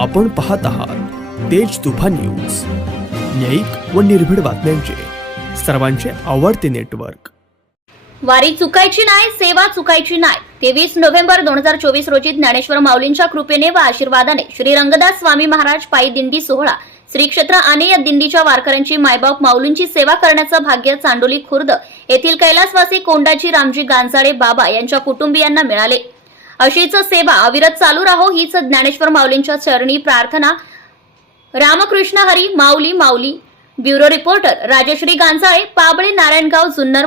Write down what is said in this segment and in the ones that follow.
आपण पाहत आहात तेज तुफा न्यूज. न्यायिक व निर्भीड बातम्यांचे. सर्वांचे आवडते नेटवर्क. वारी चुकायची नाही सेवा चुकायची नाही. तेवीस नोव्हेंबर दोन हजार चोवीस रोजी ज्ञानेश्वर माऊलींच्या कृपेने व आशीर्वादाने श्री रंगदास स्वामी महाराज पायी दिंडी सोहळा श्री क्षेत्र आणि या दिंडीच्या वारकऱ्यांची मायबाप माऊलींची सेवा करण्याचं भाग्य चांडोली खुर्द येथील कैलासवासी कोंडाजी रामजी गांजाळे बाबा यांच्या कुटुंबियांना मिळाले. अशीच सेवा अविरत चालू राहो हीच ज्ञानेश्वर माऊलींच्या चरणी प्रार्थना. रामकृष्ण हरी माऊली माऊली. ब्युरो रिपोर्टर राजश्री गांजाळे पाबळे नारायणगाव जुन्नर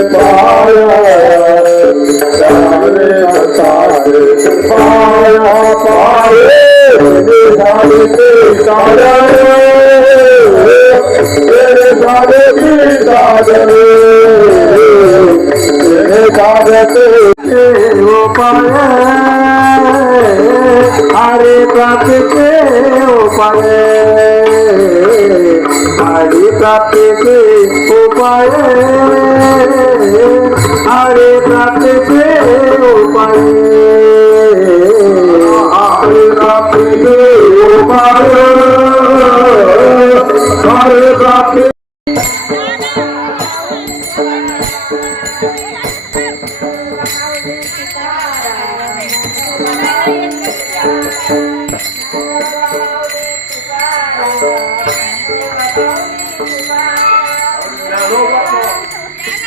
আরে পাতে কেউ পারে আরে পাতে কেউ পারে আরে পাতে কেউ পারে আরে পাতে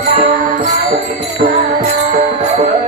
Thank you.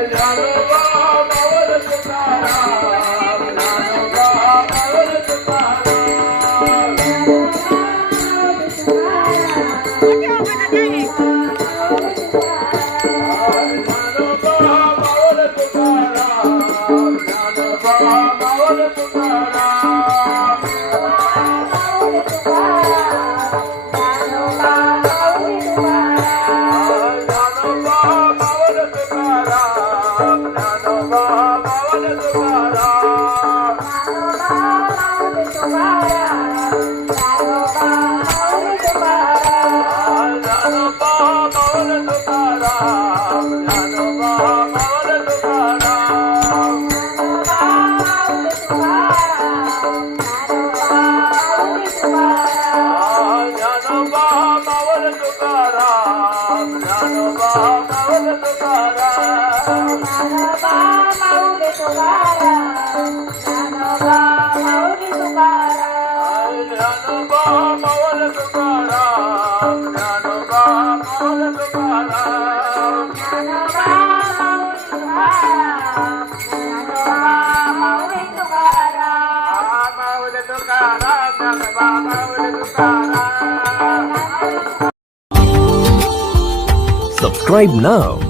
Subscribe now